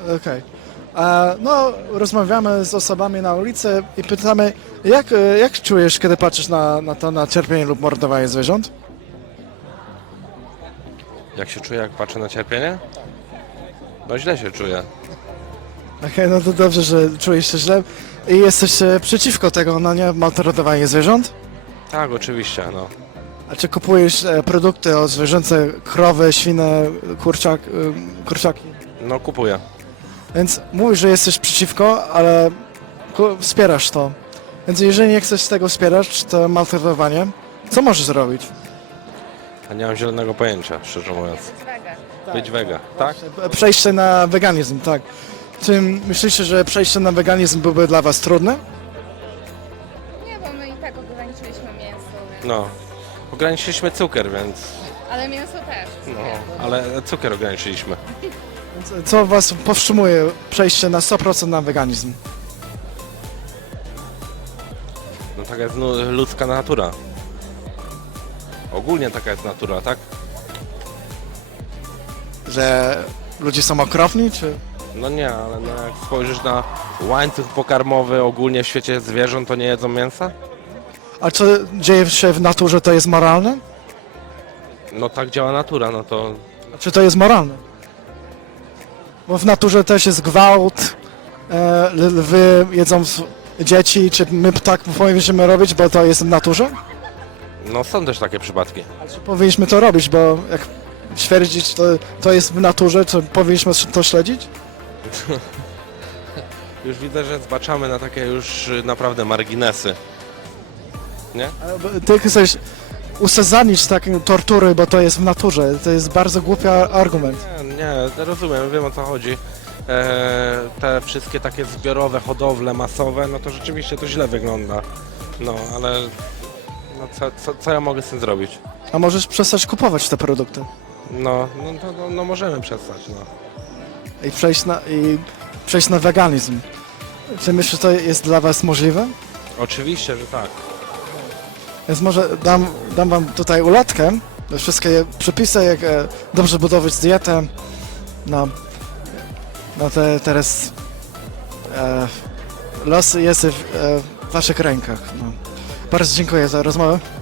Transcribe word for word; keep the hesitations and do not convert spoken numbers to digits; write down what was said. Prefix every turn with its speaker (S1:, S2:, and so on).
S1: Okej. A, No, rozmawiamy z osobami na ulicy i pytamy, jak, e, jak czujesz, kiedy patrzysz na, na to, na cierpienie lub mordowanie zwierząt?
S2: Jak się czuję, jak patrzę na cierpienie? No źle się czuję.
S1: Okej, no to dobrze, że czujesz się źle i jesteś e, przeciwko tego, no nie, maltretowanie zwierząt?
S2: Tak, oczywiście, no.
S1: A czy kupujesz e, produkty od zwierzęce, krowy, świnę, kurczak, e, kurczaki?
S2: No kupuję.
S1: Więc mówisz, że jesteś przeciwko, ale ku- wspierasz to. Więc jeżeli nie chcesz tego wspierać, to maltretowanie, co możesz zrobić?
S2: A nie mam zielonego pojęcia, szczerze mówiąc.
S3: Wege.
S2: Być wega, tak?
S1: Przejście na weganizm, tak. Czy myślicie, że przejście na weganizm byłby dla was trudne?
S3: Nie, bo my i tak ograniczyliśmy mięso, więc...
S2: No. Ograniczyliśmy cukier, więc...
S3: Ale mięso też.
S2: No, ale cukier ograniczyliśmy.
S1: Więc co was powstrzymuje przejście na sto procent na weganizm?
S2: No taka jest nu- ludzka natura. Ogólnie taka jest natura, tak?
S1: Że ludzie są okropni, czy...
S2: No nie, ale no jak spojrzysz na łańcuch pokarmowy ogólnie w świecie zwierząt, to nie jedzą mięsa?
S1: A co dzieje się w naturze, to jest moralne?
S2: No tak działa natura, no to...
S1: A czy to jest moralne? Bo w naturze też jest gwałt, e, l- lwy jedzą s- dzieci, czy my tak powinniśmy robić, bo to jest w naturze?
S2: No są też takie przypadki.
S1: Ale czy powinniśmy to robić, bo jak twierdzić, to, to jest w naturze, to powinniśmy to śledzić?
S2: Już widzę, że zbaczamy na takie już y, naprawdę marginesy. Nie?
S1: Ale b- Ty chcesz uzasadnić taką tortury, bo to jest w naturze. To jest bardzo głupi a- argument.
S2: Nie, nie, rozumiem, wiem o co chodzi. E, te wszystkie takie zbiorowe hodowle masowe, no to rzeczywiście to źle wygląda. No, ale no, co, co, co ja mogę z tym zrobić?
S1: A możesz przestać kupować te produkty
S2: No, no, to, no, no możemy przestać, no.
S1: i przejść na, i przejść na weganizm. Czy myślisz, że to jest dla was możliwe?
S2: Oczywiście, że tak.
S1: Więc może dam, dam wam tutaj ulotkę, wszystkie przepisy, jak e, dobrze budować dietę. No, no te, teraz e, los jest w, e, w waszych rękach. No. Bardzo dziękuję za rozmowę.